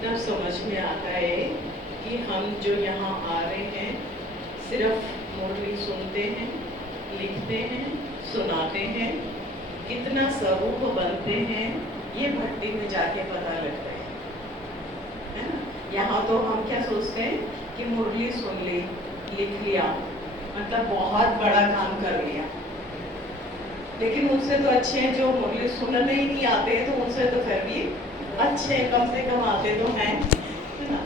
तब समझ में आता है कि हम जो यहाँ आ रहे हैं सिर्फ मुरली सुनते हैं, लिखते हैं, सुनाते हैं, कितना स्वरूप बनते हैं ये भक्ति में जाके पता लगता है ना। यहाँ तो हम क्या सोचते हैं कि मुरली सुन ली, लिख लिया, मतलब बहुत बड़ा काम कर लिया। लेकिन उनसे तो अच्छे हैं जो मुरली सुनने ही नहीं आते, तो उनसे तो फिर भी अच्छे कम से कम आते तो हैं, है ना।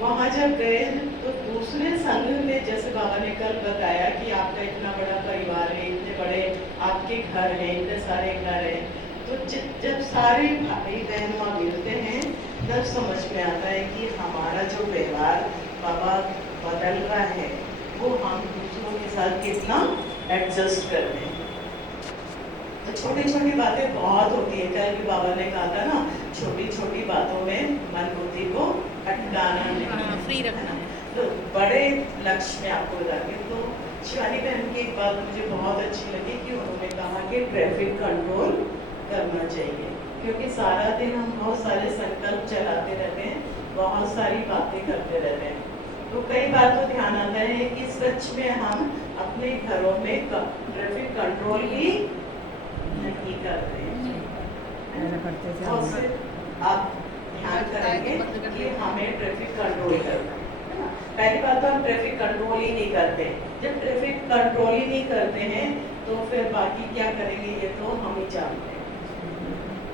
वहाँ जब गए तो दूसरे संघ में, जैसे बाबा ने कल बताया कि आपका इतना बड़ा परिवार है, इतने बड़े आपके घर हैं, इतने सारे घर हैं, तो जब सारे भाई बहन वहाँ मिलते हैं तब समझ में आता है कि हमारा जो व्यवहार बाबा बदल रहा है वो हम दूसरों के साथ कितना एडजस्ट करते हैं। तो छोटी छोटी बातें बहुत होती है। कल भी बाबा ने कहा था ना, छोटी छोटी बातों में मन बुद्धि को अटकाना नहीं, फ्री रखना। तो बड़े लक्ष्य में आपको बताती हूँ। तो शिवानी बहन की एक बात मुझे बहुत अच्छी लगी कि उन्होंने कहा कि ट्रैफिक कंट्रोल करना चाहिए, क्योंकि सारा दिन हम बहुत सारे संकल्प चलाते रहते हैं, बहुत सारी बातें करते रहते हैं। तो कई बार तो ध्यान आता है कि सच में हम अपने घरों में ट्रैफिक कंट्रोल ही नहीं करते हैं। और सिर्फ आप ध्यान करेंगे कि हमें ट्रैफिक कंट्रोल करना है ना। पहली बात तो हम ट्रैफिक कंट्रोल ही नहीं करते। जब ट्रैफिक कंट्रोल ही नहीं करते हैं तो फिर बाकी क्या करेंगे ये तो हम ही जानते हैं।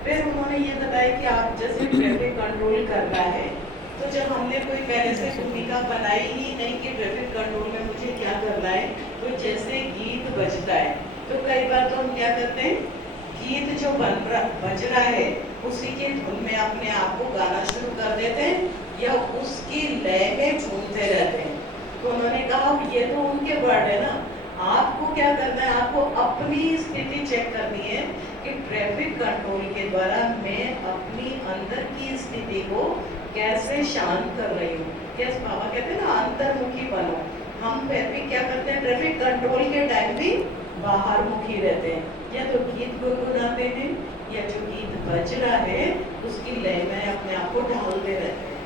फिर उन्होंने ये बताया कि आप जैसे ट्रैफिक कंट्रोल करना है, तो जब हमने कोई पहले से भूमिका बनाई ही नहीं कि ट्रैफिक कंट्रोल में मुझे क्या करना है, तो जैसे गीत बजता है तो कई बार तो हम क्या करते हैं, गीत जो बज रहा है उसी के धुन में अपने आप को गाना शुरू कर देते हैं या उसकी लय में झूमते रहते हैं। तो उन्होंने कहा ये तो उनके वर्ड है ना, आपको क्या करना है, आपको अपनी स्थिति चेक करनी है कि ट्रैफिक कंट्रोल के द्वारा मैं अपनी अंदर की स्थिति को कैसे शांत कर रही हूँ। कैसे बाबा कहते हैं ना, अंतर्मुखी बनो। हम फिर भी क्या करते हैं, ट्रैफिक कंट्रोल के टाइम भी बाहर मुखी रहते हैं, या तो गीत गुनगुनाते हैं या जो गीत बज रहा है उसकी लय में अपने आप को ढालते रहते हैं।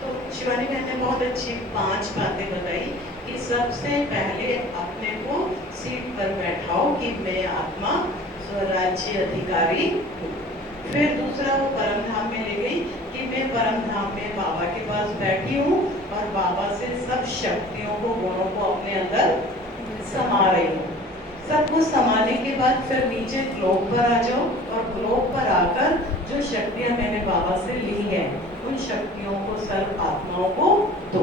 तो शिवानी बहन ने बहुत अच्छी 5 बातें बताई कि सबसे पहले अपने को सीट पर बैठाओ कि मैं आत्मा स्वराज्य अधिकारी हूँ। फिर दूसरा वो परम धाम में ले गई कि मैं परम धाम में बाबा के पास बैठी हूँ और बाबा से सब शक्तियों को, गुणों को अपने अंदर समा रही हूँ। सब कुछ समाने के बाद फिर नीचे ग्लोब पर आ जाओ और ग्लोब पर आकर जो शक्तियां मैंने बाबा से ली हैं उन शक्तियों को सर्व आत्माओं को दो।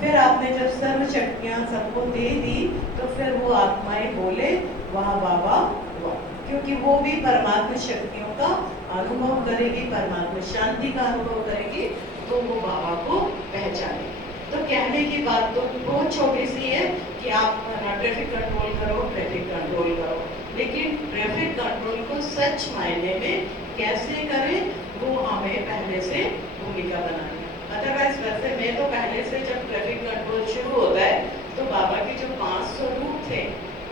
फिर आपने जब सर्व शक्तियां सबको दे दी तो फिर वो आत्माएं बोले वाह बाबा वाह, क्योंकि वो भी परमात्मा शक्तियों का अनुभव करेगी, परमात्मा शांति का अनुभव करेगी, तो वो बाबा को पहचाने। तो कहने की बात तो बहुत छोटी सी है कि आप ट्रैफिक कंट्रोल करो, ट्रैफिक कंट्रोल करो, लेकिन ट्रैफिक कंट्रोल को सच मायने में कैसे करें वो हमें पहले से भूमिका बनानी है। अदरवाइज वैसे मैं तो पहले से जब ट्रैफिक कंट्रोल शुरू होता है तो बाबा के जो 5 स्वरूप थे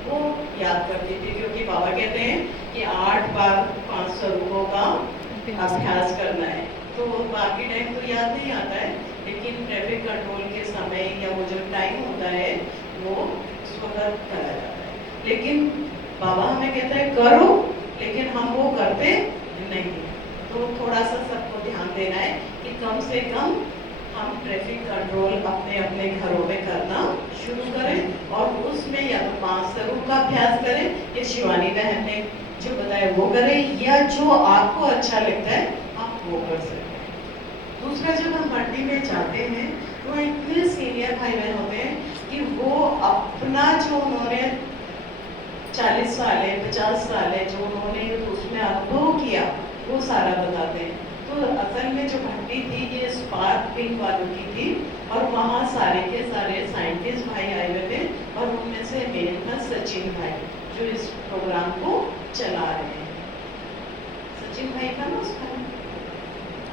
वो याद करती थी, क्योंकि बाबा कहते हैं कि 8 बार 5 स्वरूपों का अभ्यास करना है। तो बाकी टाइम तो याद नहीं आता है, लेकिन ट्रैफिक कंट्रोल के समय या वो जो टाइम होता है वो उस वक्त चला जाता है। लेकिन बाबा हमें कहता है करो, लेकिन हम वो करते नहीं। तो थोड़ा सा सबको ध्यान देना है कि कम से कम हम ट्रैफिक कंट्रोल अपने अपने घरों में करना शुरू करें और उसमें या तो 5 स्वरूप का अभ्यास करें, या शिवानी बहन ने जो बताया वो करें, या जो आपको अच्छा लगता है आप वो कर सकते हैं। दूसरा, जब हम मंडी में जाते हैं तो इतने सीनियर भाई बहन होते हैं कि वो अपना जो उन्होंने 40 साल है, 50 साल है, जो उन्होंने उसमें अनुभव किया वो सारा बताते हैं। तो असल में जो भट्टी थी ये स्पार्क पिंक वालों की थी और वहाँ सारे के सारे साइंटिस्ट भाई आए हुए थे और उनमें से मेन था सचिन भाई जो इस प्रोग्राम को चला रहे हैं। सचिन भाई था ना उसका,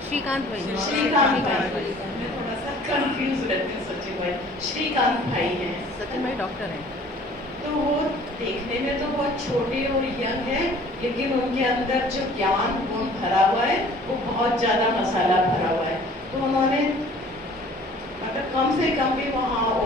श्रीकांत भाई। श्रीकांत भाई, मैं थोड़ा सा कंफ्यूज रहती हूँ। सचिन भाई श्रीकांत भाई हैं। सचिन भाई डॉक्टर हैं। तो वो देखने में तो बहुत छोटे और यंग है, लेकिन उनके अंदर जो ज्ञान गुण भरा हुआ है वो बहुत ज़्यादा मसाला भरा हुआ है। तो उन्होंने कम से कम भी वहाँ